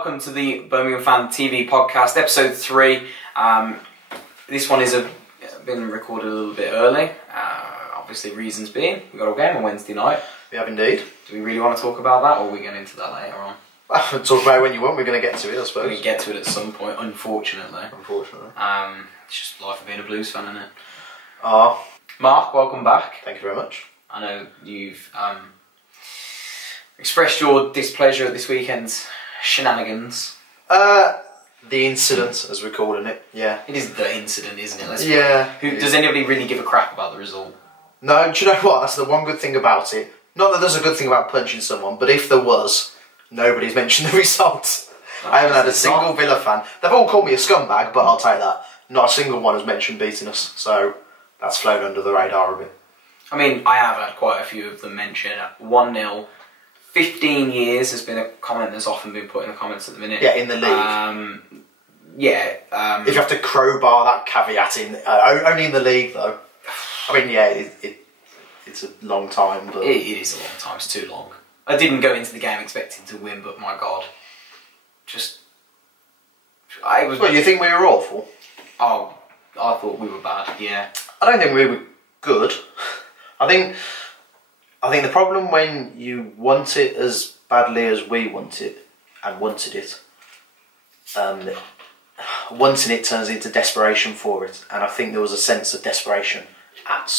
welcome to the Birmingham Fan TV podcast, episode 3. This one is been recorded a little bit early. Obviously, reasons being, we got a game on Wednesday night. We have indeed. Do we really want to talk about that, or are we going into that later on? Well, talk about it when you want. We're going to get to it, I suppose. We're going to get to it at some point, unfortunately. It's just life of being a Blues fan, isn't it? Mark, welcome back. Thank you very much. I know you've expressed your displeasure at this weekend's shenanigans. The incident, as we're calling it, yeah. It is the incident, isn't it? Does anybody really give a crap about the result? No, do you know what? That's the one good thing about it. Not that there's a good thing about punching someone, but if there was, nobody's mentioned the result. I haven't had a single Villa fan. They've all called me a scumbag, but I'll take that. Not a single one has mentioned beating us, so that's flown under the radar a bit. I mean, I have had quite a few of them mention 1-0. 15 years has been a comment that's often been put in the comments at the minute. Yeah, in the league. If you have to crowbar that caveat in, only in the league though. I mean, yeah, it's a long time, but... It is a long time, it's too long. I didn't go into the game expecting to win, but my God. Well, you think we were awful? Oh, I thought we were bad, yeah. I don't think we were good. I think the problem when you want it as badly as we want it, and wanted it, wanting it turns into desperation for it, and I think there was a sense of desperation at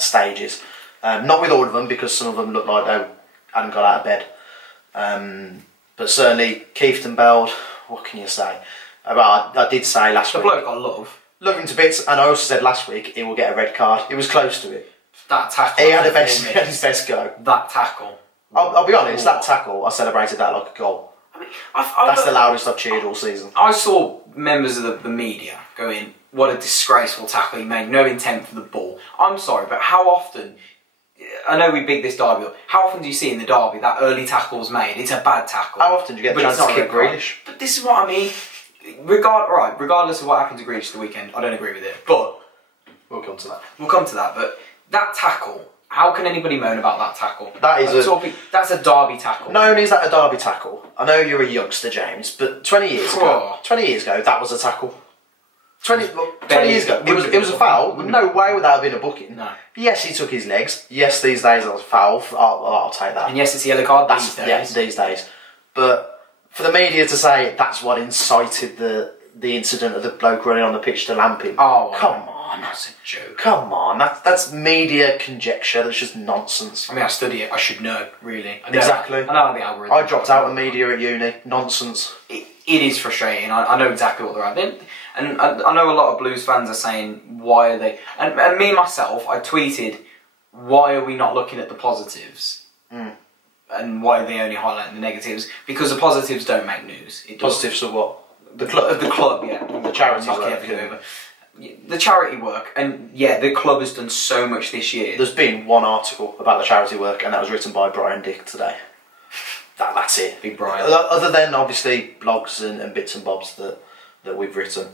stages. Not with all of them, because some of them looked like they hadn't got out of bed. But certainly Keith and Beld, what can you say? I did say last week... The bloke I love him to bits, and I also said last week he will get a red card. He was close to it. That tackle... He had his best go. That tackle... I'll be honest, that tackle, I celebrated that like a goal. I mean, that's the loudest I've cheered all season. I saw members of the media going, what a disgraceful tackle he made, no intent for the ball. I'm sorry, but how often... I know we big this derby up. How often do you see in the derby that early tackle was made? It's a bad tackle. How often do you get the chance to kick Grealish? But this is what I mean. Regardless of what happened to Grealish the weekend, I don't agree with it. But we'll come to that. But that tackle, how can anybody moan about that tackle? That's a derby tackle. Not only is that a derby tackle, I know you're a youngster, James, but 20 years ago, that was a tackle. 20 years ago, it was a foul. No way would that have been a booking. No. Yes, he took his legs. Yes, these days that's a foul. I'll take that. And yes, it's a yellow card these days. Yes, these days. But for the media to say that's what incited the incident of the bloke running on the pitch to lamp him. Oh, come on. That's a joke. Come on, that's media conjecture. That's just nonsense. I mean, I study it. I should know, really. Exactly. I know the algorithm. I dropped out of media at uni. Nonsense. It is frustrating. I know exactly what they're at. And I know a lot of Blues fans are saying, why are they... And me, myself, I tweeted, why are we not looking at the positives? And why are they only highlighting the negatives? Because the positives don't make news. Positives of what? The club, yeah. The charity work. The charity work. And yeah, the club has done so much this year. There's been one article about the charity work, and that was written by Brian Dick today. That's it. Big Brian. Other than, obviously, blogs and bits and bobs that we've written.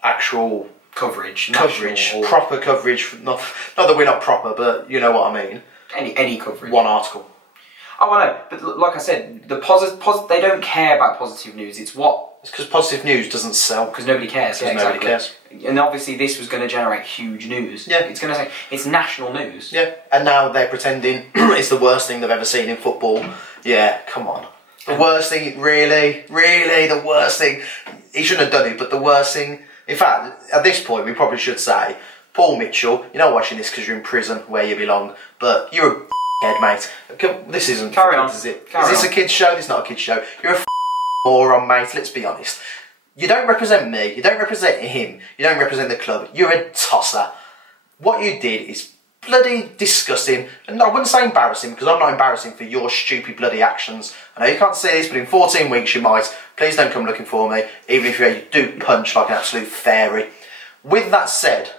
Actual coverage, proper coverage. Not that we're not proper, but you know what I mean. Any coverage. One article. Oh, I know, but like I said, they don't care about positive news. It's because positive news doesn't sell. Because nobody cares. Yeah, exactly. Nobody cares. And obviously, this was going to generate huge news. Yeah, it's going to say it's national news. Yeah, and now they're pretending it's the worst thing they've ever seen in football. Yeah, come on. The worst thing, really, the worst thing. He shouldn't have done it, but the worst thing. In fact, at this point, we probably should say, Paul Mitchell, you're not watching this because you're in prison where you belong, but you're a head, mate. This isn't Carry on. Is it? Is this a kid's show? This is not a kid's show. You're a moron, mate. Let's be honest. You don't represent me. You don't represent him. You don't represent the club. You're a tosser. What you did is bloody disgusting. And I wouldn't say embarrassing, because I'm not embarrassing for your stupid bloody actions. I know you can't see this, but in 14 weeks you might. Please don't come looking for me, even if you do punch like an absolute fairy. With that said,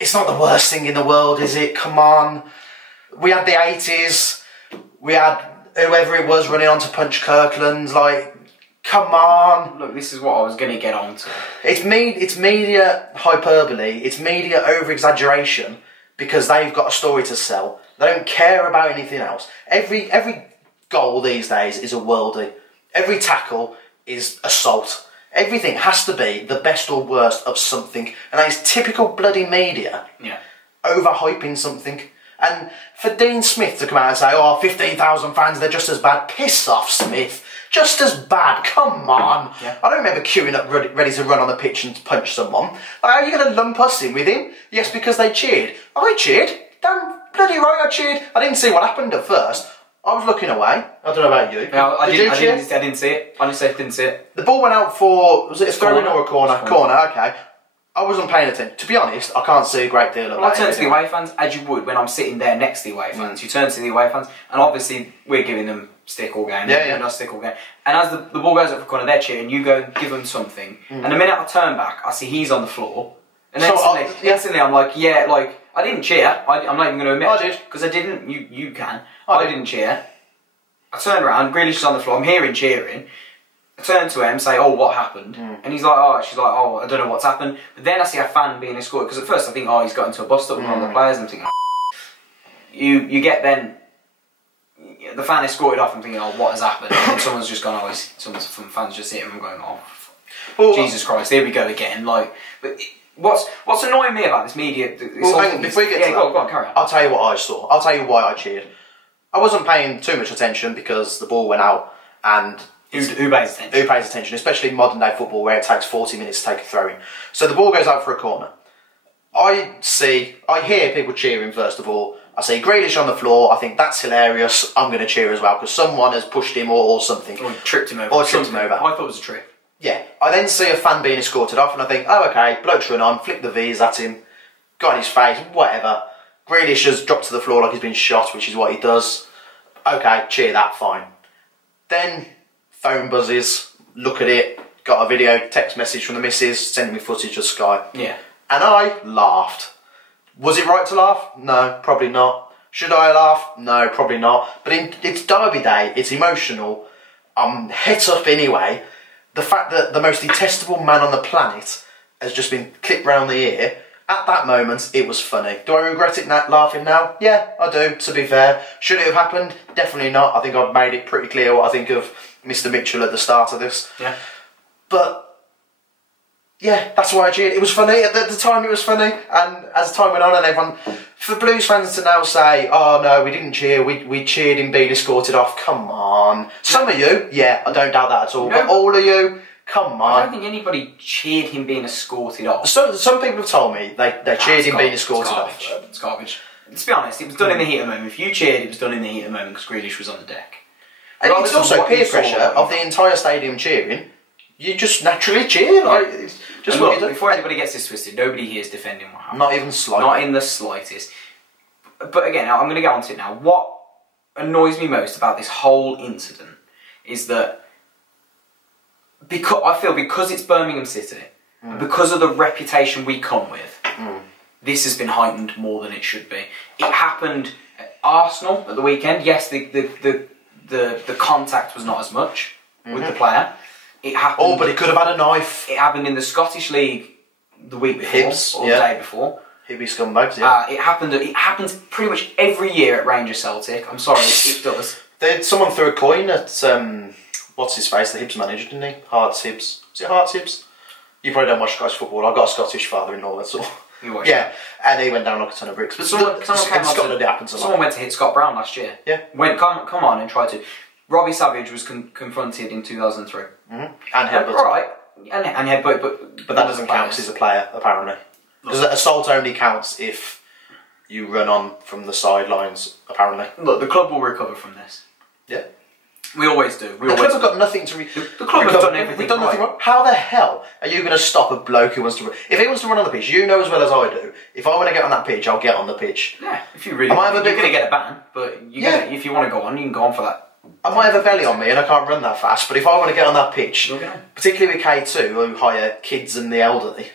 it's not the worst thing in the world, is it? Come on. We had the 80s. We had whoever it was running on to punch Kirkland. Like, come on. Look, this is what I was going to get on to. It's media hyperbole. It's media over-exaggeration because they've got a story to sell. They don't care about anything else. Every goal these days is a worldie. Every tackle is assault. Everything has to be the best or worst of something. And that is typical bloody media. Yeah. Overhyping something. And for Dean Smith to come out and say, oh, 15,000 fans, they're just as bad. Piss off, Smith. Just as bad. Come on. Yeah. I don't remember queuing up ready to run on the pitch and punch someone. How are you going to lump us in with him? Yes, because they cheered. I cheered. Damn bloody right I cheered. I didn't see what happened at first. I was looking away. I don't know about you. No, I Did you cheer? I didn't see it. Honestly, I didn't see it. The ball went out for, was it a throw-in or a corner? Corner. Corner, okay. I wasn't paying attention. To be honest, I can't see a great deal of Well, I turn to the away fans, as you would when I'm sitting there next to the away fans. You turn to the away fans, and obviously we're giving them stick all game. Yeah, yeah. Not stick all game. And as the ball goes up for corner, they're cheering. You go and give them something. And the minute I turn back, I see he's on the floor. And then instantly I'm like, yeah, like, I didn't cheer. I'm not even going to admit. I did. Because I didn't. You can. I didn't cheer. I turn around, Grealish is on the floor. I'm hearing cheering. I turn to him, say, oh, what happened? And he's like, oh, she's like, oh, I don't know what's happened. But then I see a fan being escorted, because at first I think, oh, he's got into a bust-up with one of the players, and I'm thinking, oh. You get then, the fan escorted off, and thinking, oh, what has happened? And then someone's just gone, oh, some fans just hit him and going, oh, well, Jesus Christ, here we go again. Like, but what's annoying me about this media, before we get to that, go on, carry on. I'll tell you what I saw. I'll tell you why I cheered. I wasn't paying too much attention because the ball went out and... Who pays attention? Who pays attention, especially in modern day football where it takes 40 minutes to take a throw in. So the ball goes out for a corner. I hear people cheering first of all. I see Grealish on the floor. I think that's hilarious. I'm going to cheer as well because someone has pushed him or something. Or tripped him over. Or tripped him over. I thought it was a trip. Yeah. I then see a fan being escorted off and I think, oh, okay, bloke's run on, flick the V's at him, got in his face, whatever. Grealish has dropped to the floor like he's been shot, which is what he does. Okay, cheer that, fine. Then phone buzzes, look at it, got a video, text message from the missus, sending me footage of Sky. Yeah. And I laughed. Was it right to laugh? No, probably not. Should I laugh? No, probably not. But it's Derby Day, it's emotional. I'm het up anyway. The fact that the most detestable man on the planet has just been clipped round the ear, at that moment, it was funny. Do I regret it laughing now? Yeah, I do, to be fair. Should it have happened? Definitely not. I think I've made it pretty clear what I think of Mr. Mitchell at the start of this. Yeah. But, yeah, that's why I cheered. It was funny. At the time, it was funny. And as time went on, and everyone... For Blues fans to now say, oh, no, we didn't cheer. We cheered him being escorted off. Come on. Some of you, yeah, I don't doubt that at all. No, but all of you... Come on. I don't think anybody cheered him being escorted off. So, some people have told me they cheered him being escorted off. It's garbage. Let's be honest, it was done in the heat of the moment. If you cheered, it was done in the heat of the moment because Grealish was on the deck. And it's also peer pressure of the entire stadium cheering. You just naturally cheer. Like, it's just what you do. Before anybody gets this twisted, nobody here is defending what happened. Not even slightly. Not in the slightest. But again, I'm going to get onto it now. What annoys me most about this whole incident is that because it's Birmingham City, and because of the reputation we come with, this has been heightened more than it should be. It happened at Arsenal at the weekend. Yes, the contact was not as much with the player. It happened. Oh, but it could have had a knife. It happened in the Scottish League the week before, Hibs, or the day before. Hibby scumbags, yeah. It happens pretty much every year at Rangers Celtic. I'm sorry, it does. Someone threw a coin at what's his face, the Hibs manager, didn't he? Hearts Hibs. Was it Hearts Hibs? You probably don't watch Scottish football. I've got a Scottish father-in-law, that's all. Yeah, and he went down like a ton of bricks. But someone Scotland, it happens a lot. Someone went to hit Scott Brown last year. Yeah. Come on and tried to. Robbie Savage was confronted in 2003. And headbutt. Right. And headbutt, but that doesn't count as a player, apparently. Because assault only counts if you run on from the sidelines, apparently. Look, the club will recover from this. Yeah. We always do. The club have got nothing to The club have done everything We've done nothing wrong. How the hell are you going to stop a bloke who wants to run? If he wants to run on the pitch, you know as well as I do, if I want to get on that pitch, I'll get on the pitch. Yeah, if you really want, you're going to get a ban, but if you want to go on, you can go on for that. I might have a belly on me and I can't run that fast, but if I want to get on that pitch, particularly with K2, who hire kids and the elderly,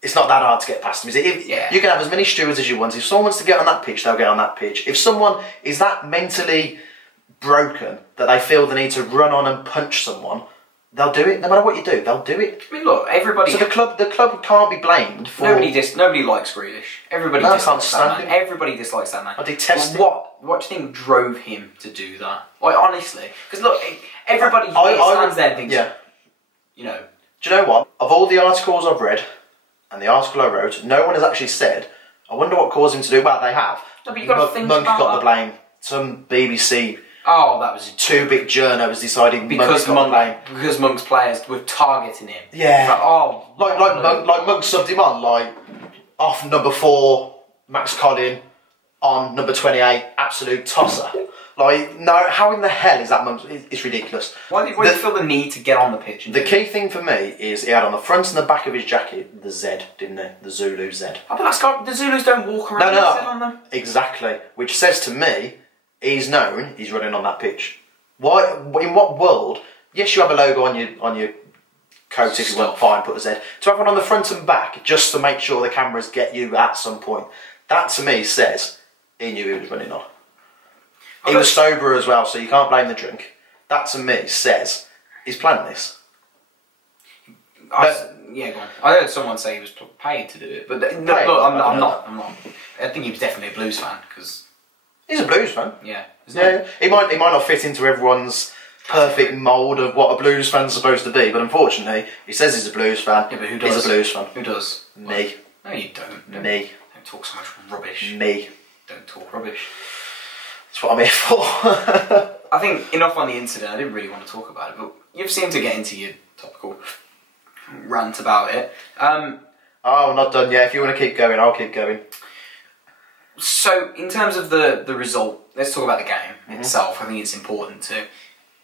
it's not that hard to get past them, is it? You can have as many stewards as you want. If someone wants to get on that pitch, they'll get on that pitch. If someone is that mentally broken that they feel the need to run on and punch someone, they'll do it. No matter what you do, they'll do it. I mean, look, everybody. So the club can't be blamed for. Nobody likes Grealish. Everybody dislikes that man. Everybody dislikes that man. I detest it. What do you think drove him to do that? Like, honestly, because look, everybody stands there and thinks, you know. Do you know what? Of all the articles I've read and the article I wrote, no one has actually said, I wonder what caused him to do. Well, they have. No, but you got to think Monk about got that. the blame. Some BBC. Oh, that was Two big journos deciding because Monk's got the blame. Because Monk's players were targeting him. Yeah. Like, Monk subbed him on, like, off number 4, Max Collin, on number 28, absolute tosser. Like, no, how in the hell is that Monk? It's ridiculous. Why did you feel the need to get on the pitch? The key thing for me is he had on the front and the back of his jacket the Z, didn't he? The Zulu Z. Oh, but that's got, the Zulus don't walk around with Z on them. Exactly. Which says to me, he's known he's running on that pitch. Why? In what world? Yes, you have a logo on your coat if you want. Fine, put a Z. To have one on the front and back just to make sure the cameras get you at some point. That to me says he knew he was running on. He was sober as well, so you can't blame the drink. That to me says he's planned this. Yeah, go on. I heard someone say he was paid to do it, but look, I'm not. I think he was definitely a Blues fan because he's a Blues fan. Yeah, he might not fit into everyone's perfect mould of what a Blues fan's supposed to be, but unfortunately, he says he's a Blues fan. Yeah, but who does? He's a Blues fan. Who does? Me. No, you don't. Me. Don't talk so much rubbish. Me. Don't talk rubbish. That's what I'm here for. I think enough on the incident. I didn't really want to talk about it, but you've seemed to get into your topical rant about it. Oh, I'm not done yet. If you want to keep going, I'll keep going. So, in terms of the result, let's talk about the game itself. I think it's important to.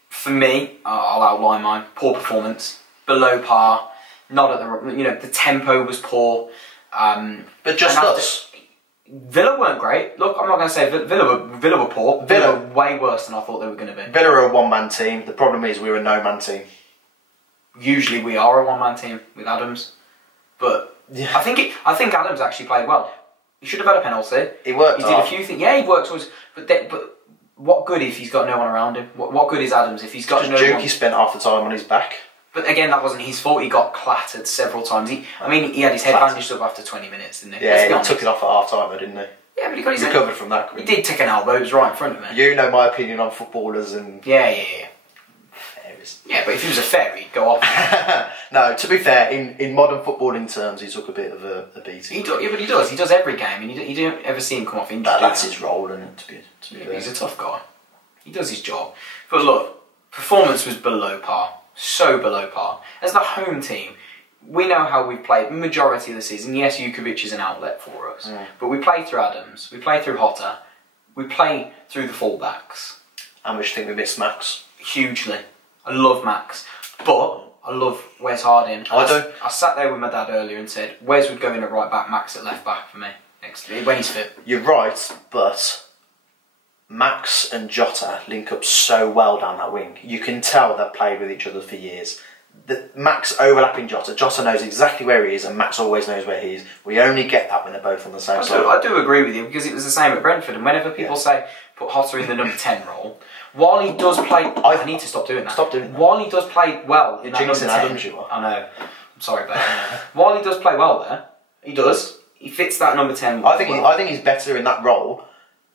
For me, I'll outline mine. Poor performance, below par. Not at the the tempo was poor. But just us. Villa weren't great. Look, I'm not going to say Villa were poor. Villa were way worse than I thought they were going to be. Villa are a one-man team. The problem is we're a no-man team. Usually we are a one-man team with Adams, but I think Adams actually played well. He should have had a penalty. He worked. He did a few things. Yeah, he worked towards. But what good if he's got no one around him? What good is Adams if he's got no one? He spent half the time on his back. But again, that wasn't his fault. He got clattered several times. He had his head bandaged up after 20 minutes, didn't he? Yeah, he took it off at half time, didn't he? Yeah, but he got his recovered from that. He did take an elbow. It was right in front of him. You know my opinion on footballers and. Yeah. Fairies. Yeah, but if he was a fairy, he'd go off. No, to be fair, in modern footballing terms, he took a bit of a beating. Yeah, but he does. He does every game, and you don't ever see him come off injured. That's his role, isn't it? To be fair. He's a tough guy. He does his job. But look, performance was below par. So below par. As the home team, we know how we've played the majority of the season. Yes, Jukovic is an outlet for us. But we play through Adams, we play through Hotter, we play through the fullbacks. How much do you think we miss Max? Hugely. I love Max. But I love Wes Harding. I sat there with my dad earlier and said, Wes would go in at right back, Max at left back for me. When he's fit. You're right, but Max and Jota link up so well down that wing. You can tell they've played with each other for years. Max overlapping Jota. Jota knows exactly where he is, and Max always knows where he is. We only get that when they're both on the same side. I do agree with you, because it was the same at Brentford, and whenever people say put Hotter in the number 10 role, while he does play... I need to stop doing that. Stop doing that. While he does play well in that number 10... Adams, you are. I know. I'm sorry, but while he does play well there, he does. He fits that number 10 I think he's better in that role.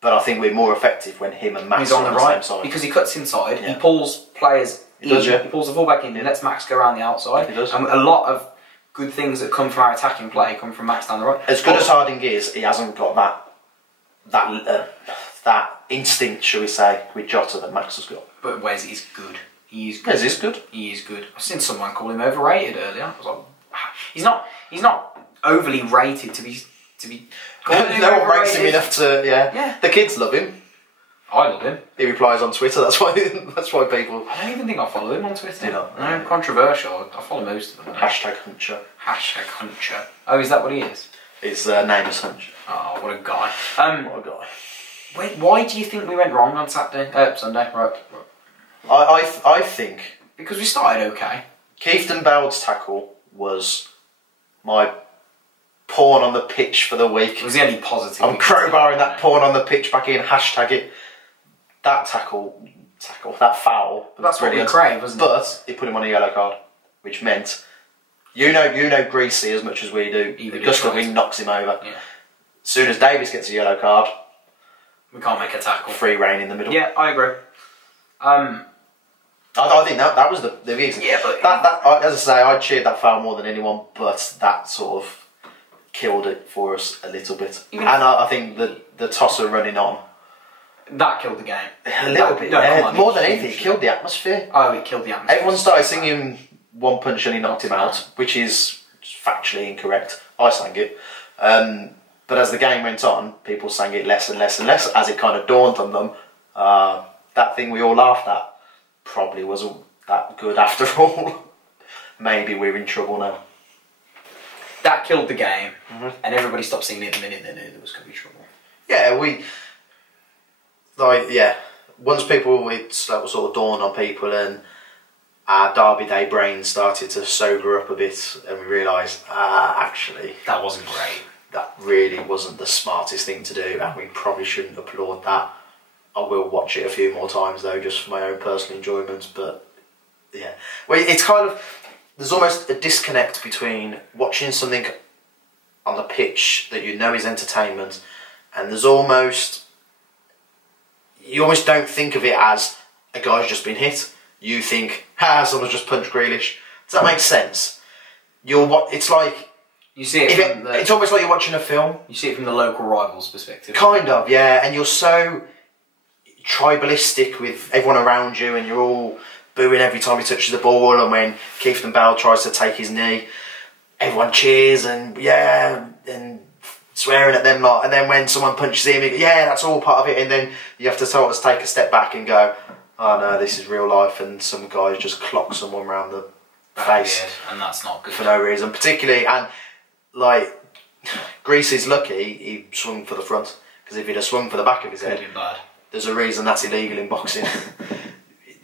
But I think we're more effective when him and Max are on the right same side. Because he cuts inside, he pulls players in, he pulls the fullback in, he lets Max go around the outside. He does. And a lot of good things that come from our attacking play come from Max down the right. As good as Harding is, he hasn't got that instinct, shall we say, with Jota that Max has got. But Wes is good. He is good. Wes is good. He is good. I've seen someone call him overrated earlier. I was like, he's not overly rated to be. No one rates him enough to. Yeah. The kids love him. I love him. He replies on Twitter. That's why people. I don't even think I follow him on Twitter. You know, no, controversial. I follow most of them. #Huncher. #Huncher. Oh, is that what he is? His name is Huncher. Oh, what a guy. What a guy. Wait, why do you think we went wrong on Sunday? Right. I think because we started okay. Keithton Bowd's tackle was my porn on the pitch for the week. It was the only positive. I'm crowbarring that porn on the pitch back in. #it. That tackle tackle, that foul. That's what we crave, wasn't it? But he put him on a yellow card, which meant you know Greasy as much as we do. A gust of wind knocks him over. Yeah. As soon as Davis gets a yellow card, we can't make a tackle. Free reign in the middle. Yeah, I agree. I think that was the reason. Yeah, but that as I say, I cheered that foul more than anyone, but that sort of killed it for us a little bit. I think the tosser running on. That killed the game. A little bit, yeah. More than anything, it killed the atmosphere. Oh, it killed the atmosphere. Everyone started singing One Punch and he knocked him out, which is factually incorrect. I sang it. But as the game went on, people sang it less and less and less as it kind of dawned on them. That thing we all laughed at probably wasn't that good after all. Maybe we're in trouble now. That killed the game, and everybody stopped singing it the minute they knew there was going to be trouble. Yeah, once it sort of dawned on people and our Derby Day brains started to sober up a bit and we realised, actually... That wasn't great. That really wasn't the smartest thing to do and we probably shouldn't applaud that. I will watch it a few more times though, just for my own personal enjoyment, but yeah. Well, it's kind of... There's almost a disconnect between watching something on the pitch that you know is entertainment and there's almost... You almost don't think of it as a guy's just been hit. You think, someone's just punched Grealish. Does that make sense? It's like... You see it from it's almost like you're watching a film. You see it from the local rival's perspective. Kind of, yeah. And you're so tribalistic with everyone around you and you're all booing every time he touches the ball and when Keith and Bell tries to take his knee, everyone cheers and and swearing at them lot, and then when someone punches him, that's all part of it, and then you have to sort of take a step back and go, oh no, this is real life, and some guys just clock someone round the face, and that's not good for no reason, particularly, and like Greasy's lucky he swung for the front, because if he'd have swung for the back of his head, there's a reason that's illegal in boxing.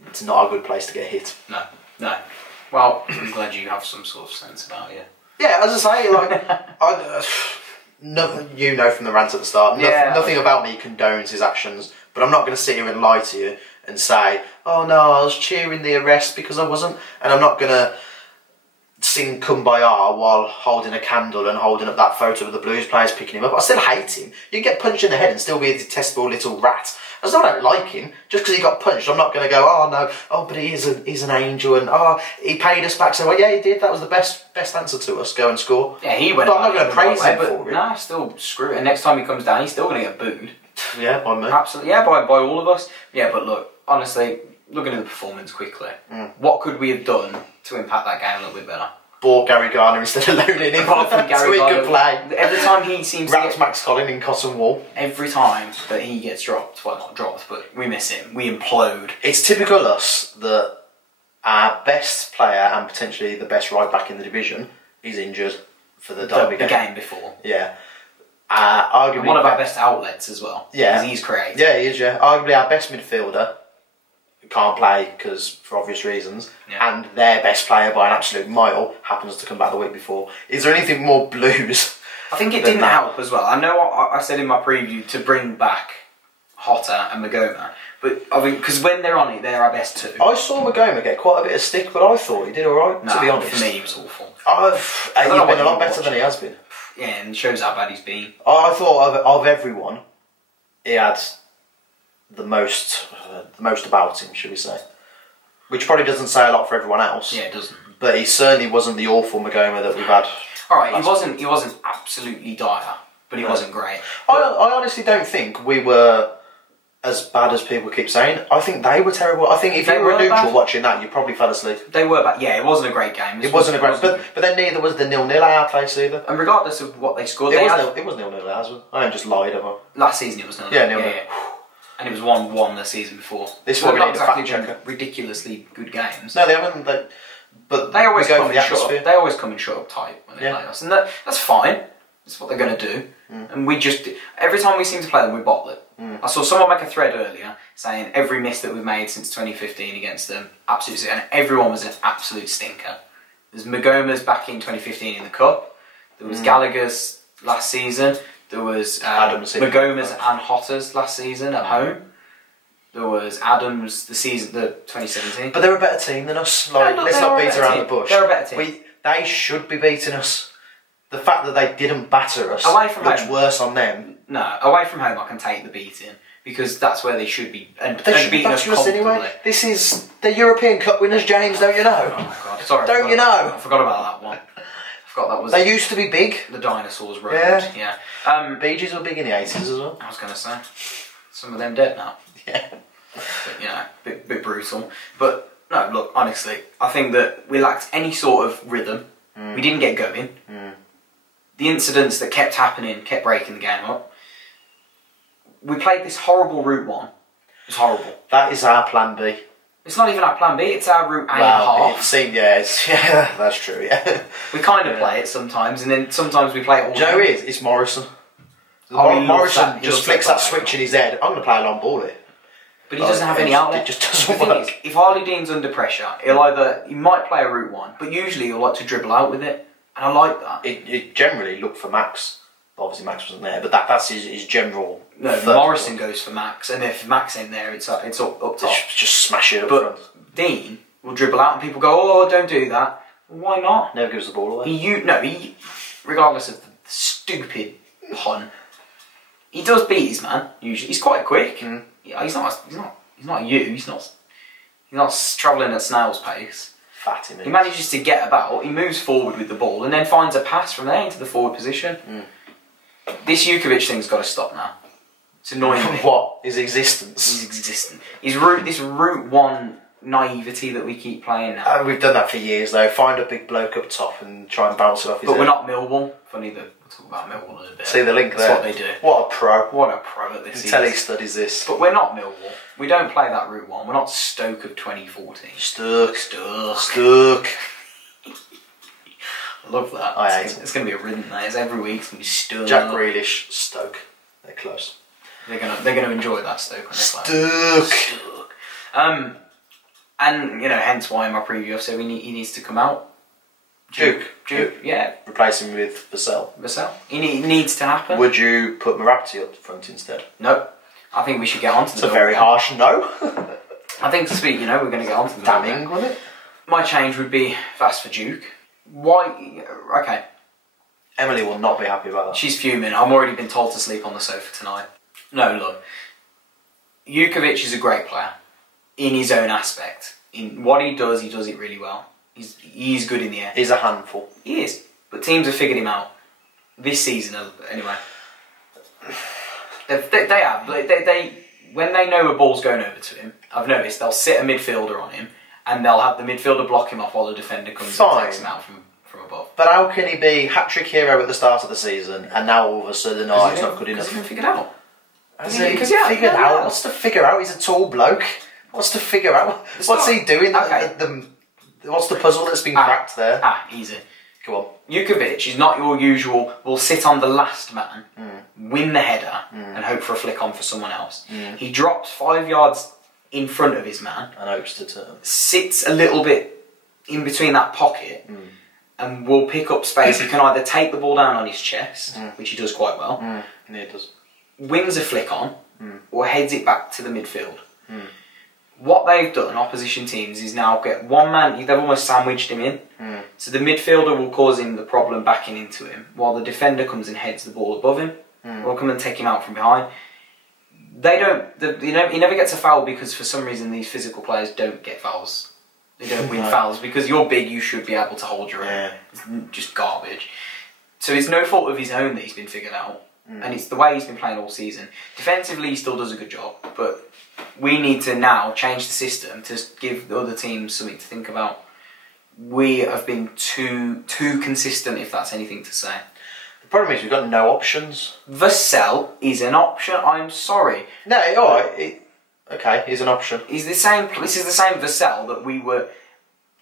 It's not a good place to get hit. No. Well, I'm glad you have some sort of sense about it. Yeah, as I say, like you know from the rant at the start, nothing about me condones his actions, but I'm not going to sit here and lie to you and say, oh no, I was cheering the arrest because I wasn't, and I'm not going to sing Kumbaya while holding a candle and holding up that photo of the Blues players picking him up. I still hate him. You can get punched in the head and still be a detestable little rat. I still don't like him. Just because he got punched, I'm not going to go, oh no, but he's an angel and he paid us back. So well, yeah, he did. That was the best answer to us. Go and score. Yeah, he went. But I'm not going to praise him for it. Nah, still screw it. And next time he comes down, he's still going to get booed. Yeah, by me. Absolutely. Yeah, by all of us. Yeah, but look, honestly, looking at the performance quickly, what could we have done to impact that game a little bit better? Bought Gary Garner instead of loaning him. Apart from Gary Garner, good play. Every time he seems to get Max Collin in Cotton Wool. Every time that he gets dropped, well, not dropped, but we miss him. We implode. It's typical us that our best player and potentially the best right back in the division is injured for the Derby game. The game before. Yeah. Arguably and one of our best outlets as well. Yeah. Because he's creative. Yeah, he is, yeah. Arguably our best midfielder can't play because for obvious reasons, and their best player by an absolute mile happens to come back the week before. Is there anything more Blues? I think it didn't help as well. I know I said in my preview to bring back Hotter and Magoma, but I mean, because when they're on it, they're our best two. I saw Magoma get quite a bit of stick, but I thought he did alright, to be honest. For me, he was awful. He's been a lot better than he has been. Yeah, and it shows how bad he's been. I thought of everyone, he had the most about him, should we say? Which probably doesn't say a lot for everyone else. Yeah, it doesn't. But he certainly wasn't the awful Magoma that we've had. All right, he wasn't absolutely dire, but he wasn't great. I honestly don't think we were as bad as people keep saying. I think they were terrible. I think if you were neutral watching that, you probably fell asleep. They were bad. Yeah, it wasn't a great game. It wasn't a great, but then neither was the 0-0 at our place either. And regardless of what they scored, it was 0-0 as well. I just lied about. Last season it was 0-0. Yeah, 0-0. And it was 1-1 the season before. This one not exactly been ridiculously good games. No, they haven't. But they always come in shut up. They always come in shut up tight when they play us, and that's fine. That's what they're going to do. And we just every time we seem to play them, we bottle it. I saw someone make a thread earlier saying every miss that we've made since 2015 against them, absolutely, and everyone was an absolute stinker. There's Magoma's back in 2015 in the cup. There was Gallagher's last season. There was Magoma's and Hotter's last season at home. There was Adams the 2017. But they're a better team than us. Like, let's not beat around the bush. They're a better team. They should be beating us. The fact that they didn't batter us away from looks home, worse on them. No, away from home I can take the beating because that's where they should be. And they should be beating us anyway. This is the European Cup winners, James. Don't you know? Oh my god! Sorry. Don't you know? I forgot about that one. I forgot that was. They used to be big. The dinosaurs road. Yeah. Bee Gees were big in the 80s as well. I was going to say, some of them dead now. Yeah. But, you know, bit brutal. But no, look, honestly, I think that we lacked any sort of rhythm. We didn't get going. The incidents that kept happening kept breaking the game up. We played this horrible route one. It was horrible. That is our plan B. It's not even our plan B, it's our route A and a half. Yeah, that's true, yeah. We kind of play it sometimes, and then sometimes we play it all. Do you know who it is? It's Morrison. Morrison just flicks that switch in his head. I'm going to play a long ball here. But he doesn't have any outlet. It just doesn't work. If Harley Dean's under pressure, he might play a route one, but usually he'll like to dribble out with it. And I like that. It generally looked for Max. Obviously Max wasn't there, but that's his general. No, Morrison goes for Max, and if Max ain't there, it's up top. Just smash it up front. Dean will dribble out, and people go, "Oh, don't do that." Well, why not? Never gives the ball away. He, regardless of the stupid pun, he does beat his man. Usually, he's quite quick. Yeah, he's not you. He's not travelling at snail's pace. He manages to get about, he moves forward with the ball and then finds a pass from there into the forward position. This Jukovic thing's got to stop now. It's annoying me. What? His existence? His existence. This route one naivety that we keep playing now. We've done that for years though. Find a big bloke up top and try and bounce it off his head. But we're not Millwall. Funny that we'll talk about Millwall in a bit. See the link there? That's what they do. What a pro. What a pro at this. Until he studies this. But we're not Millwall. We don't play that route one. We're not Stoke of 2014. Stuck. I love that. I hate it. It's going to be a rhythm there. It's every week. It's going to be Stoke. Jack Grealish, Stoke. They're close. They're gonna enjoy that Stoke when they play. Stoke. And you know, hence why in my preview I've said he needs to come out. Duke. Yeah. Replace him with Vassell. He needs to happen. Would you put Marapti up front instead? No. I think we should get on to the It's a very harsh no. I think to speak, we're going to get on to the damning, wasn't it? My change would be Vass for Duke. Why? Okay. Emily will not be happy about that. She's fuming. I've already been told to sleep on the sofa tonight. No, look. Jukovic is a great player in his own aspect. In what he does it really well. He's good in the air. He's a handful. He is. But teams have figured him out. This season, anyway. They have. When they know a ball's going over to him, I've noticed they'll sit a midfielder on him and they'll have the midfielder block him off while the defender comes and takes him out from above. But how can he be hat-trick hero at the start of the season and now all of a sudden, he's not good enough? Because he's been figured out. Has he figured out? What's to figure out? He's a tall bloke. What's to figure out? What's he doing? Okay. What's the puzzle that's been cracked there? Easy. Go on. Jukovic is not your usual, will sit on the last man, win the header, and hope for a flick on for someone else. He drops 5 yards in front of his man. And hopes to turn. Sits a little bit in between that pocket, and will pick up space. He can either take the ball down on his chest, which he does quite well. Yeah, he does. Wins a flick on, or heads it back to the midfield. What they've done, opposition teams, is now get one man, they've almost sandwiched him in. So the midfielder will cause him the problem backing into him, while the defender comes and heads the ball above him, or come and take him out from behind. He never gets a foul because for some reason these physical players don't get fouls. They don't win fouls because you're big, you should be able to hold your own. It's just garbage. So it's no fault of his own that he's been figured out. And it's the way he's been playing all season. Defensively, he still does a good job, but we need to now change the system to give the other teams something to think about. We have been too consistent, if that's anything to say. The problem is we've got no options. Vassell is an option. I'm sorry. No, all right. Okay, he's an option. He's the same. This is the same Vassell that we were.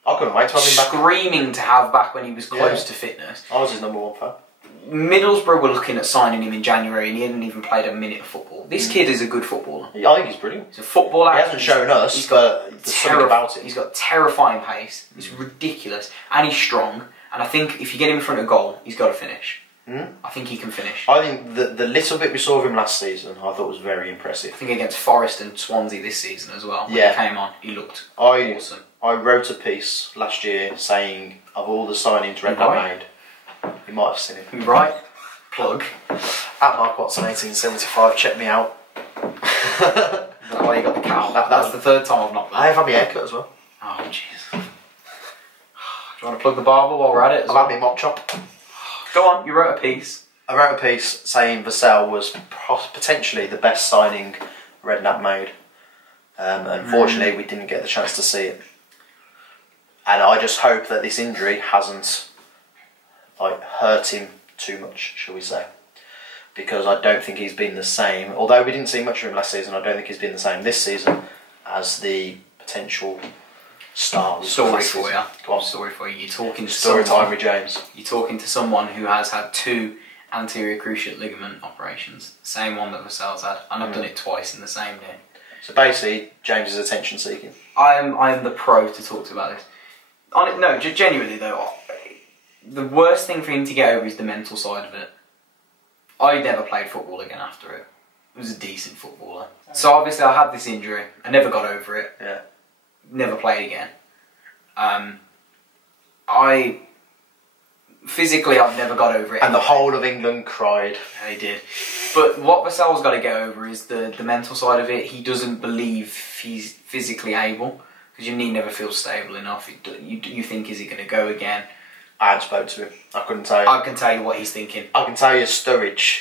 I couldn't wait to have him back. Screaming to have back when he was close to fitness. I was his number one fan. Middlesbrough were looking at signing him in January and he hadn't even played a minute of football. This kid is a good footballer. Yeah, I think he's brilliant. He's a footballer. He hasn't shown us, he's got something about it. He's got terrifying pace. It's ridiculous. And he's strong. And I think if you get him in front of goal, he's got to finish. I think he can finish. I think the little bit we saw of him last season, I thought was very impressive. I think against Forest and Swansea this season as well. When he came on, he looked awesome. I wrote a piece last year saying of all the signings Red made, you might have seen it. You're right. Plug. At Mark Watson 1875, check me out. That's why you got the cow. That's the third time I've knocked that. I have had my haircut as well. Oh, jeez. Do you want to plug the barber while we're at it? I've had my mop chop. Go on, you wrote a piece. I wrote a piece saying Vassell was potentially the best signing Redknapp made. Unfortunately, we didn't get the chance to see it. And I just hope that this injury hasn't hurt him too much, shall we say. Because I don't think he's been the same. Although we didn't see much of him last season, I don't think he's been the same this season as the potential star. Sorry for you. Go on. Sorry for you. You're talking to Story someone. time with James. You're talking to someone who has had 2 anterior cruciate ligament operations. Same one that Vassell's had, and I've done it twice in the same day. So basically, James is attention seeking. I am the pro to talk to about this. No, genuinely though, the worst thing for him to get over is the mental side of it. I never played football again after it. I was a decent footballer. So obviously I had this injury. I never got over it. Yeah. Never played again. Physically I've never got over it. And the whole of England cried. Yeah, they did. But what Vassell's got to get over is the mental side of it. He doesn't believe he's physically able. Because your knee never feels stable enough. You think, is he going to go again? I hadn't spoken to him. I couldn't tell you. I can tell you what he's thinking. I can tell you Sturridge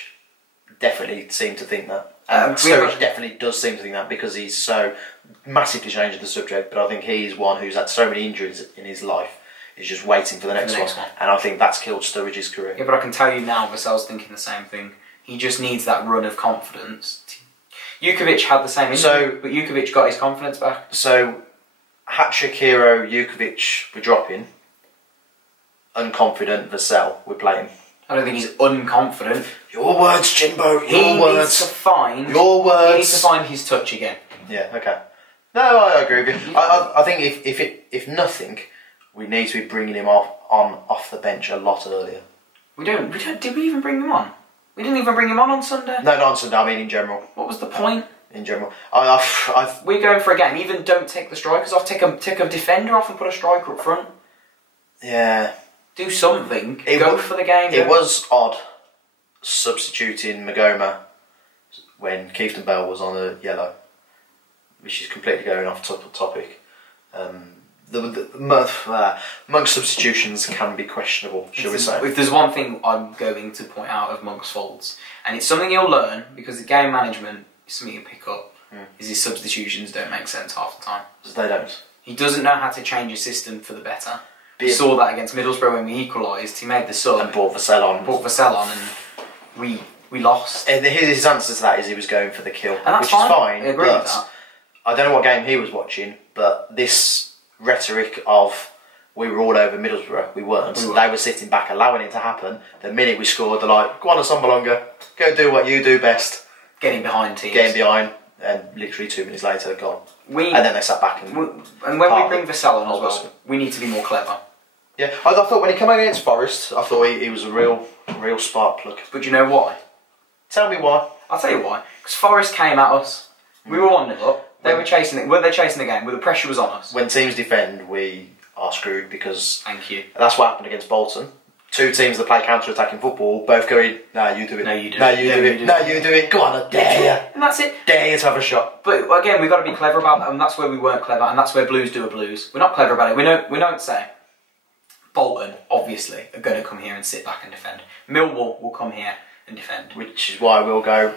definitely seemed to think that. Sturridge definitely does seem to think that because he's so massively changed the subject, but I think he's one who's had so many injuries in his life. He's just waiting for the next one. And I think that's killed Sturridge's career. Yeah, but I can tell you now, Vassell's thinking the same thing. He just needs that run of confidence. Jukovic had the same injury, but Jukovic got his confidence back. So, hat-trick hero Jukovic we're dropping. Unconfident Vassell we're playing. I don't think he's unconfident. Your words, Jimbo. He needs to find his touch again. Yeah. Okay. No, I agree with you. I think if nothing, we need to be bringing him off the bench a lot earlier. We don't. Did we even bring him on? We didn't even bring him on Sunday. No, not on Sunday. I mean, in general. What was the point? In general, we're going for a game. Even don't take the strikers off. Take a defender off and put a striker up front. Yeah. Do something. Go for the game. It was odd substituting Magoma when Keith Bell was on a yellow, which is completely going off topic. Monk's substitutions can be questionable, shall we say. If there's one thing I'm going to point out of Monk's faults, and it's something he'll learn because the game management is something you pick up, is his substitutions don't make sense half the time. They don't. He doesn't know how to change his system for the better. We saw that against Middlesbrough when we equalised. He made the sub and brought Vassell on. And we lost. And his answer to that is he was going for the kill, which is fine. I agree with that. I don't know what game he was watching, but this rhetoric of we were all over Middlesbrough, we weren't. They were sitting back, allowing it to happen. The minute we scored, they're like, "Go on, Assombalonga, go do what you do best." Getting behind teams. And literally 2 minutes later, gone. And then they sat back and when we bring Vassell on as well, we need to be more clever. Yeah, I thought when he came out against Forest, I thought he was a real spark plug. But you know why? Tell me why. I'll tell you why. Because Forest came at us. We were 1-0 up. They were chasing it. Weren't they chasing the game? Well, the pressure was on us. When teams defend, we are screwed because... Thank you. That's what happened against Bolton. 2 teams that play counter-attacking football, both going, "No, you do it. No, you do it. No, you do it. No, you do it. Go on, I dare you." And that's it. Dare you to have a shot. But again, we've got to be clever about that, and that's where we weren't clever, and that's where Blues do a Blues. We're not clever about it. We don't say Bolton, obviously, are going to come here and sit back and defend. Millwall will come here and defend. Which is why we'll go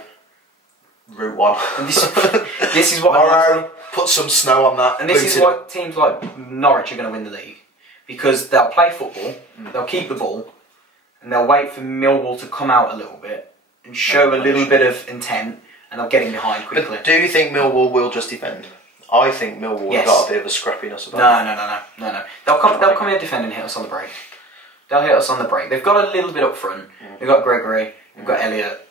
route 1. And this is what tomorrow, put some snow on that. And this is why teams like Norwich are going to win the league. Because they'll play football, they'll keep the ball, and they'll wait for Millwall to come out a little bit and show a little bit of intent, and they'll get in behind quickly. But do you think Millwall will just defend? I think Millwall have got a bit of a scrappiness about it. No. They'll come here defend and hit us on the break. They'll hit us on the break. They've got a little bit up front. They've got Gregory, they've got Elliott,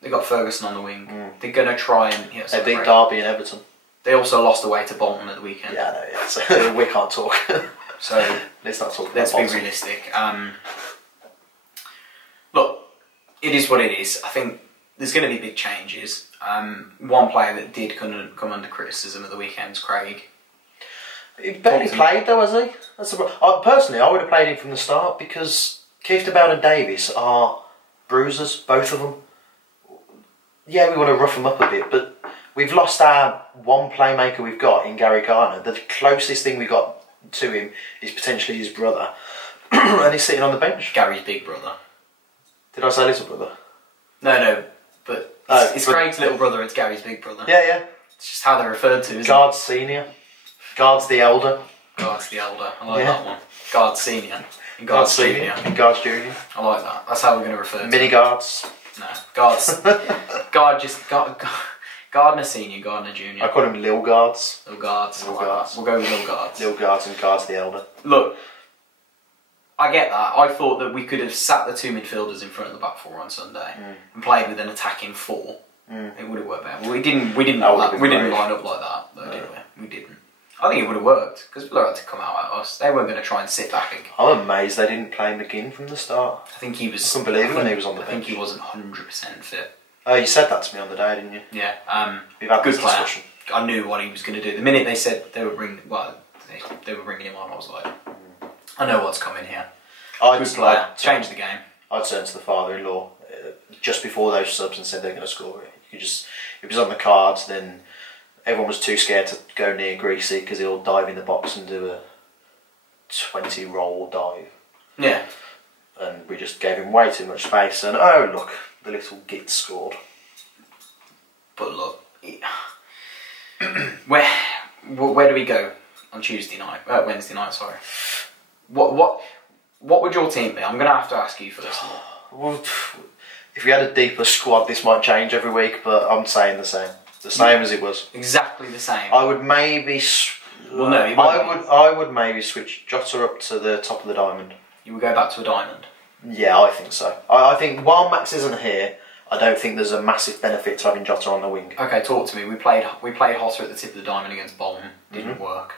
they've got Ferguson on the wing. They're going to try and hit us on the break. They beat Derby and Everton. They also lost away to Bolton at the weekend. Yeah, I know, yeah. So we can't talk. So let's not talk about Let's Bolton. be realistic. Look, it is what it is. I think there's going to be big changes. One player that did come under criticism at the weekend's Craig. He barely played though, has he? Personally, I would have played him from the start because Keith DeBell and Davies are bruisers, both of them. Yeah, we want to rough them up a bit, but we've lost our one playmaker we've got in Gary Garner. The closest thing we got to him is potentially his brother, and he's sitting on the bench. Gary's big brother. Did I say little brother? No, but it's Craig's little brother, it's Gary's big brother. Yeah. It's just how they're referred to, isn't Guards Senior. Guards the Elder. Guards the Elder. I like that one. Guards Senior. And Guards Junior. And Guards Junior. I like that. That's how we're going to refer to Mini Guards. No. Guards. Gardner Senior, Gardner Junior. I call them Lil Guards. Lil Guards. Lil Guards. We'll go with Lil Guards. Lil Guards and Guards the Elder. Look, I get that. I thought that we could have sat the two midfielders in front of the back four on Sunday and played with an attacking four. It would have worked better. But we didn't line up like that, though, did we? We didn't. I think it would have worked because Villa had to come out at us. They weren't going to try and sit back again. I'm amazed they didn't play McGinn from the start. I think he was. I couldn't believe it when he was on the bench. I think he wasn't 100% fit. Oh, you said that to me on the day, didn't you? Yeah. We've had good this player. discussion. I knew what he was going to do. The minute they said they were bringing him on, I was like, I know what's coming here. Good player. Change the game. I'd turned to the father-in-law just before those subs and said they're going to score it. If it was on the cards, then everyone was too scared to go near Greasy because he'll dive in the box and do a 20-roll dive. Yeah. And we just gave him way too much space, and oh look, the little git scored. But look, where do we go on Wednesday night? Sorry. What would your team be? I'm going to have to ask you first of all. Well, if we had a deeper squad, this might change every week, but I'm saying the same. The same as it was. Exactly the same. I would maybe. Well, no, I would maybe switch Jota up to the top of the diamond. You would go back to a diamond? Yeah, I think so. I think while Max isn't here, I don't think there's a massive benefit to having Jota on the wing. Okay, talk to me. We played Hotter at the tip of the diamond against Bolton. Didn't work.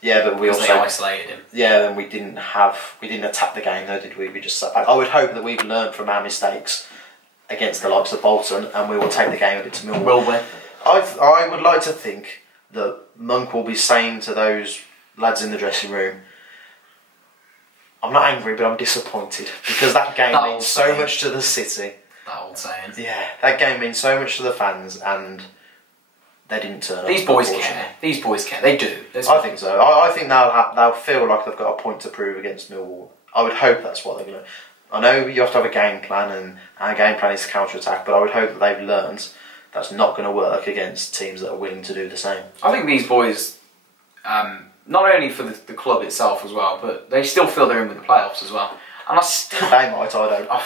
Yeah, but we also they isolated him. Yeah, then we didn't attack the game though, did we? We just sat back. I would hope that we've learned from our mistakes against the likes of Bolton, and we will take the game a bit to Millwall. Will we? I would like to think that Monk will be saying to those lads in the dressing room, I'm not angry, but I'm disappointed because that game means so much to the city. That old saying. Yeah, that game means so much to the fans, and they didn't turn up. These boys care. These boys care. They do. I think so. I think they'll feel like they've got a point to prove against Millwall. I would hope that's what they're going to. I know you have to have a game plan, and our game plan is to counter-attack, but I would hope that they've learned that's not going to work against teams that are willing to do the same. I think these boys, not only for the club itself as well, but they still feel they're in with the playoffs as well. And they might, I don't. I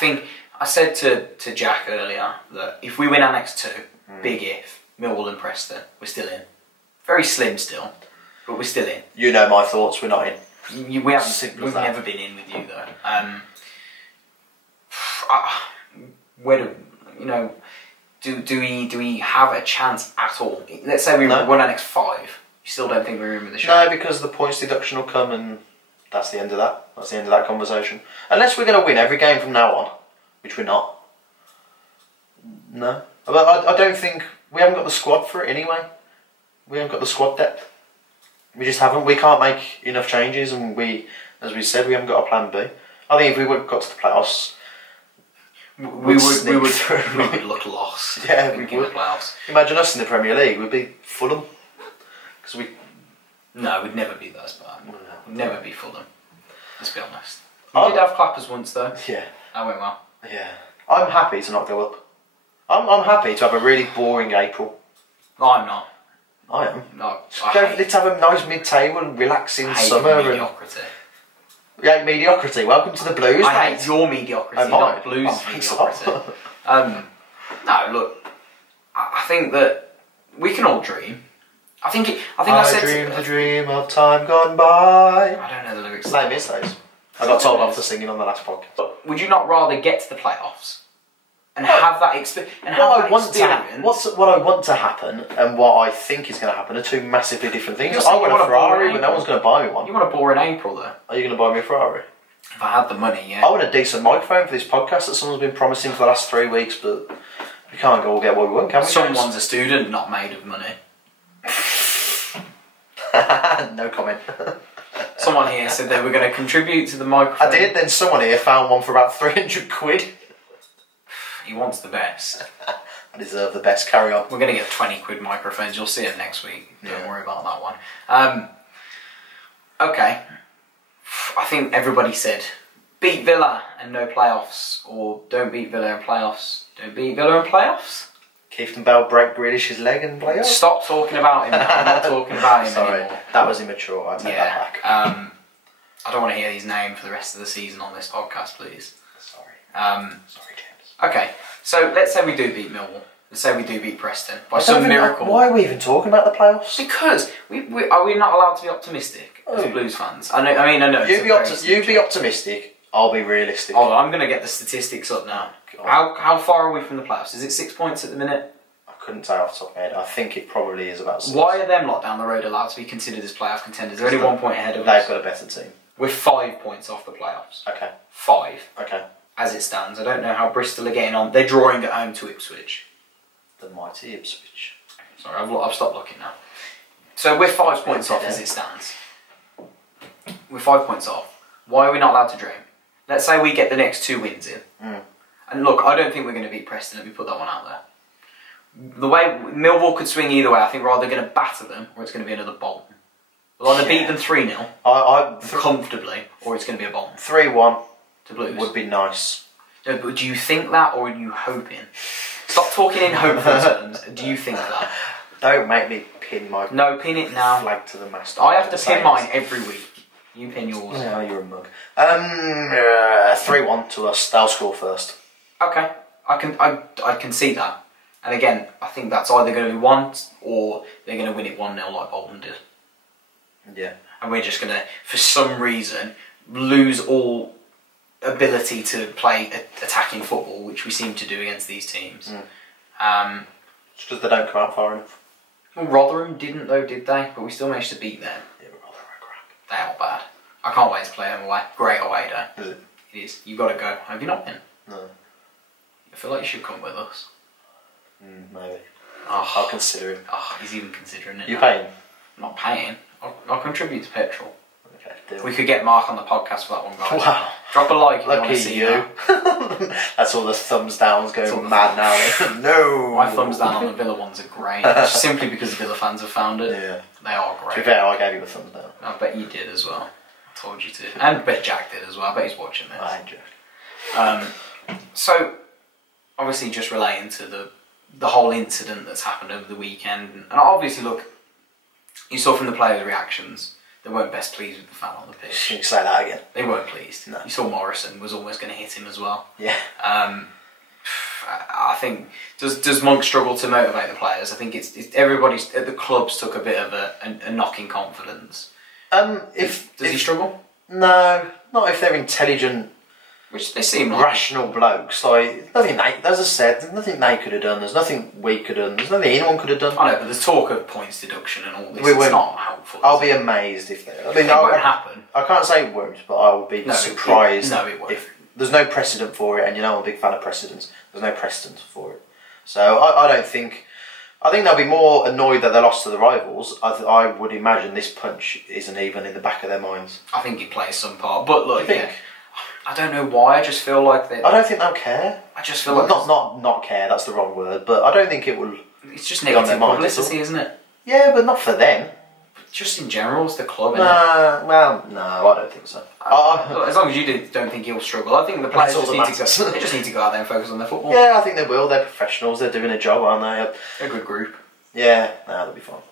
think I said to Jack earlier that if we win our next two, big if, Millwall and Preston, we're still in. Very slim still, but we're still in. You know my thoughts, we're not in. We've never been in with you though. Do we have a chance at all? Let's say we won our next 5. You still don't think we're in with the show? No, because the points deduction will come, and that's the end of that. That's the end of that conversation. Unless we're going to win every game from now on, which we're not. No, but I don't think we haven't got the squad for it anyway. We haven't got the squad depth. We just haven't. We can't make enough changes, and as we said, we haven't got a plan B. I think if we got to the playoffs, we would look lost. Yeah, we would. The playoffs. Imagine us in the Premier League. We'd be Fulham. No, we'd never be those bad. We'd never be Fulham. Let's be honest. We did have clappers once though. Yeah. That went well. Yeah. I'm happy to not go up. I'm happy to have a really boring April. No, I'm not. I am. No. Let's have a nice mid-table and relaxing summer. Mediocrity. We hate mediocrity. Welcome to the Blues. I hate your mediocrity, not Blues mediocrity. No, look. I think that we can all dream. I dreamed the dream of time gone by. I don't know the lyrics. Same as those. I got told off for singing on the last podcast. But would you not rather get to the playoffs and have that experience? What I want to happen and what I think is going to happen are two massively different things. I want a Ferrari, but no one's going to buy me one. You want a boring April, though. Are you going to buy me a Ferrari? If I had the money, yeah. I want a decent microphone for this podcast that someone's been promising for the last 3 weeks, but we can't go all get what we want, can we? Someone's a student, not made of money. No comment. Someone here said they were going to contribute to the microphone. I did, then someone here found one for about 300 quid. He wants the best. I deserve the best, carry on. We're going to get 20 quid microphones, you'll see them next week. Don't worry about that one. Okay. I think everybody said, beat Villa and no playoffs, or don't beat Villa in playoffs. Don't beat Villa in playoffs? Keith Bell break Grealish's leg and playoffs. Stop talking about him now. I'm not talking about him anymore. That was immature, I take that back. I don't want to hear his name for the rest of the season on this podcast, please. Sorry. Sorry, James. Okay, so let's say we do beat Millwall. Let's say we do beat Preston by some miracle. Why are we even talking about the playoffs? Because are we not allowed to be optimistic as Blues fans? I know. You be optimistic. I'll be realistic. Hold on, I'm going to get the statistics up now. How far are we from the playoffs? Is it 6 points at the minute? I couldn't say off the top of my head. I think it probably is about 6. Why are them lot down the road allowed to be considered as playoff contenders? They're only 1 point ahead of us. They've got a better team. We're 5 points off the playoffs. Okay. 5. Okay. As it stands. I don't know how Bristol are getting on. They're drawing at home to Ipswich. The mighty Ipswich. Sorry, I've stopped looking now. So we're 5 points off as it stands. We're 5 points off. Why are we not allowed to dream? Let's say we get the next 2 wins in. And look, I don't think we're going to beat Preston. Let me put that one out there. The way Millwall could swing either way, I think we're either going to batter them or it's going to be another Bolton. We'll either beat them 3-0 comfortably, or it's going to be a Bolton. 3-1 to Blues would be nice. No, but do you think that, or are you hoping? Stop talking in hopeful terms. Do you think that? Don't make me pin my pin it now. Flag to the mast. I have to pin mine every week. You pin yours. No, you're a mug. 3-1 to us. They'll score first. Okay, I can see that. And again, I think that's either going to be 1 or they're going to win it 1-0 like Bolton did. Yeah. And we're just going to, for some reason, lose all ability to play attacking football, which we seem to do against these teams. Just because they don't come out far enough. Well, Rotherham didn't though, did they? But we still managed to beat them. Yeah, but Rotherham are crap. They are bad. I can't wait to play them away. Great away day. Is it? It is. You've got to go. Have you not been? No. I feel like you should come with us. Maybe. Oh, I'll consider it. Oh, he's even considering it. You paying? I'm not paying. I'll contribute to petrol. Okay, deal. We could get Mark on the podcast for that one, guys. Wow. Drop a like if you want Lucky to see you. that. That's all the thumbs downs going mad now. No. My thumbs down on the Villa ones are great. Simply because Villa fans have found it. Yeah. They are To great. be fair, I gave you a thumbs down. I bet you did as well. I told you to. And I bet Jack did as well. I bet he's watching this. I ain't Jack. So, obviously just relating to the whole incident that's happened over the weekend. And obviously, look, you saw from the players' reactions, they weren't best pleased with the fan on the pitch. You can say that again. They weren't pleased. No. You saw Morrison was almost going to hit him as well. Yeah. I think, does Monk struggle to motivate the players? I think it's everybody's at the clubs took a bit of a knock in confidence. Does he struggle? No, not if they're intelligent, which they seem like rational blokes. Like nothing they, as I said, there's nothing they could have done. There's nothing we could have done. There's nothing anyone could have done. I know, but there's talk of points deduction and all this. It's not helpful. I'll be amazed if they. I mean, it won't happen. I can't say it won't, but I will be surprised. It won't. If there's no precedent for it, and you know I'm a big fan of precedents. There's no precedent for it, so I don't think. I think they'll be more annoyed that they lost to the rivals. I would imagine this punch isn't even in the back of their minds. I think it plays some part, but look, I don't know why. I just feel like they. I don't think they'll care. I just feel like not care. That's the wrong word, but I don't think it will. It's just negative publicity, isn't it? Yeah, but not for them. Just in general, it's the club. Well, no, I don't think so. As long as you don't think he'll struggle, I think the players just need to go out there and focus on their football. Yeah, I think they will. They're professionals. They're doing a job, aren't they? They're a good group. Yeah, they'll be fine.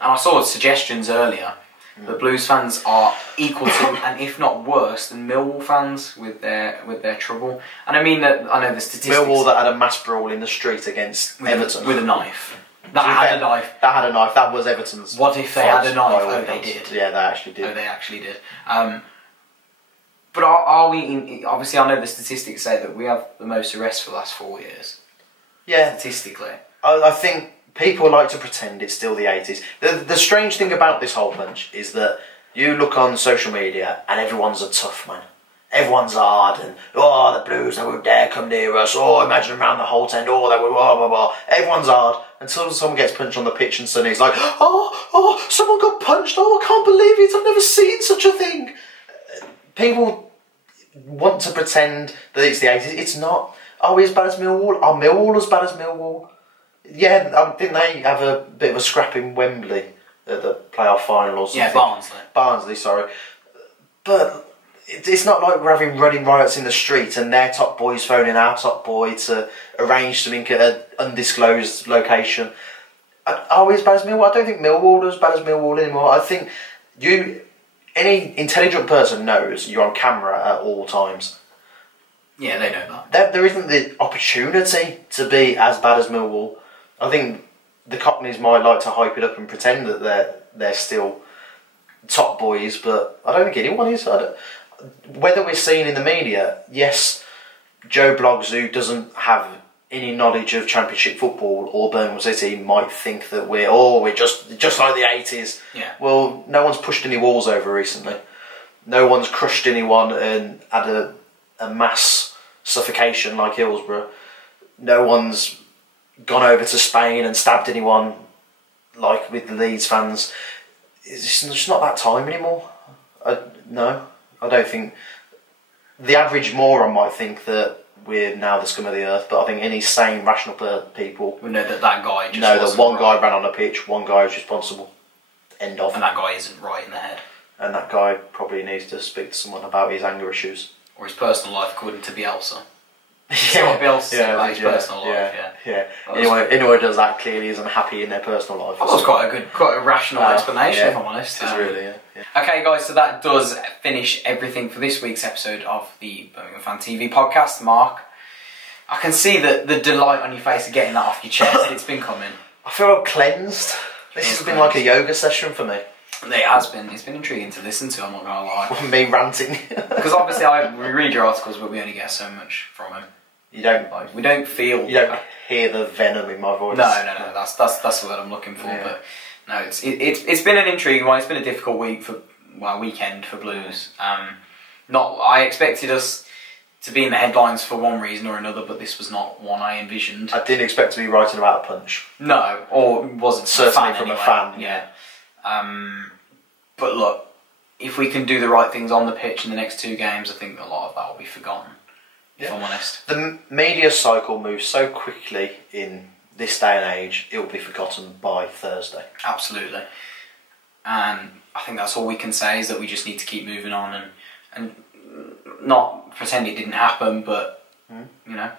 And I saw suggestions earlier that Blues fans are equal to, and if not worse, than Millwall fans with their trouble. And I mean that I know the statistics. Millwall that had a mass brawl in the street against Everton with a knife. That had a knife. That was Everton's. What if they had a knife? Oh, they did. Yeah, they actually did. Oh, they actually did. But are we? Obviously, I know the statistics say that we have the most arrests for the last 4 years. Yeah, statistically. I think people like to pretend it's still the 80s. The strange thing about this whole bunch is that You look on social media and everyone's a tough man. Everyone's hard and, oh, the Blues, they won't dare come near us. Oh, imagine them around the whole tent. Oh, they were blah, blah, blah. Everyone's hard until someone gets punched on the pitch and suddenly it's like, oh, someone got punched. Oh, I can't believe it. I've never seen such a thing. People want to pretend that it's the 80s. It's not. Are we as bad as Millwall? Are Millwall as bad as Millwall? Yeah, didn't they have a bit of a scrap in Wembley at the playoff final or something? Yeah, Barnsley, sorry. But it's not like we're having running riots in the street and their top boy's phoning our top boy to arrange something at an undisclosed location. Are we as bad as Millwall? I don't think Millwall are as bad as Millwall anymore. I think any intelligent person knows you're on camera at all times. Yeah, they know that. There isn't the opportunity to be as bad as Millwall. I think the Cockneys might like to hype it up and pretend that they're still top boys, but I don't think anyone is. Whether we're seen in the media, yes, Joe Bloggs, who doesn't have any knowledge of Championship football or Birmingham City, might think that we're just like the 80s. Yeah. Well, no one's pushed any walls over recently. No one's crushed anyone and had a mass suffocation like Hillsborough. No one's gone over to Spain and stabbed anyone like with the Leeds fans. It's just not that time anymore. No, I don't think. The average moron might think that we're now the scum of the earth, but I think any sane, rational people would know that guy just know that one guy ran on a pitch, one guy is responsible. End of. And that guy isn't right in the head. And that guy probably needs to speak to someone about his anger issues. Or his personal life, according to Bielsa. Yeah, what Bielsa said about his personal life, yeah. Anyone who does that clearly isn't happy in their personal life. That was quite a rational explanation, if I'm honest. It is really, yeah. Okay, guys, so that does finish everything for this week's episode of the Birmingham Fan TV podcast. Mark, I can see the delight on your face of getting that off your chest. It's been coming. I feel cleansed. This has been like a yoga session for me. It has been. It's been intriguing to listen to, I'm not going to lie. Me ranting. Because obviously we read your articles, but we only get so much from them. You don't. Like, we don't feel. You don't hear the venom in my voice. No. That's the word I'm looking for. Yeah. But no, it's been an intriguing one. It's been a difficult weekend for Blues. I expected us to be in the headlines for one reason or another, but this was not one I envisioned. I didn't expect to be writing about a punch. No, or wasn't certainly from a fan. Yeah. But look, if we can do the right things on the pitch in the next 2 games, I think a lot of that will be forgotten. If I'm honest. The media cycle moves so quickly in this day and age, it will be forgotten by Thursday. Absolutely. And I think that's all we can say, is that we just need to keep moving on and not pretend it didn't happen, but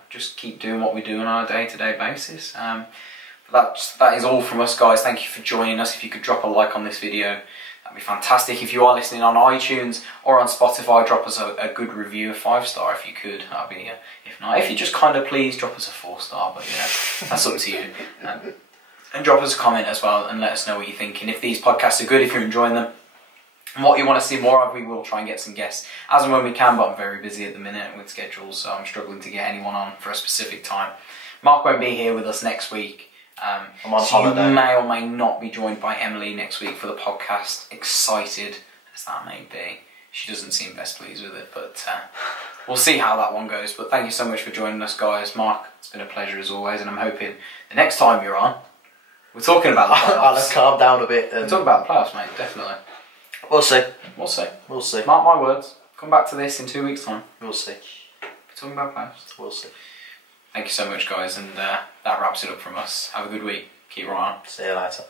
just keep doing what we do on a day-to-day basis. That is all from us, guys. Thank you for joining us. If you could drop a like on this video, that'd be fantastic. If you are listening on iTunes or on Spotify, drop us a good review, a 5-star if you could. That'd be if not, if you just kind of please drop us a 4-star, but that's up to you. And drop us a comment as well and let us know what you're thinking. If these podcasts are good, if you're enjoying them, and what you want to see more of, we will try and get some guests as and when we can, but I'm very busy at the minute with schedules, so I'm struggling to get anyone on for a specific time. Mark won't be here with us next week. I'm on holiday. You may or may not be joined by Emily next week for the podcast. Excited as that may be. She doesn't seem best pleased with it, but we'll see how that one goes. But thank you so much for joining us, guys. Mark, it's been a pleasure as always, and I'm hoping the next time you're on, we're talking about the playoffs. I'll have calmed down a bit. We're talking about the playoffs, mate, definitely. We'll see. We'll see. Mark my words. Come back to this in 2 weeks' time. We'll see. We're talking about playoffs. We'll see. Thank you so much, guys, and that wraps it up from us. Have a good week. Keep right on. See you later.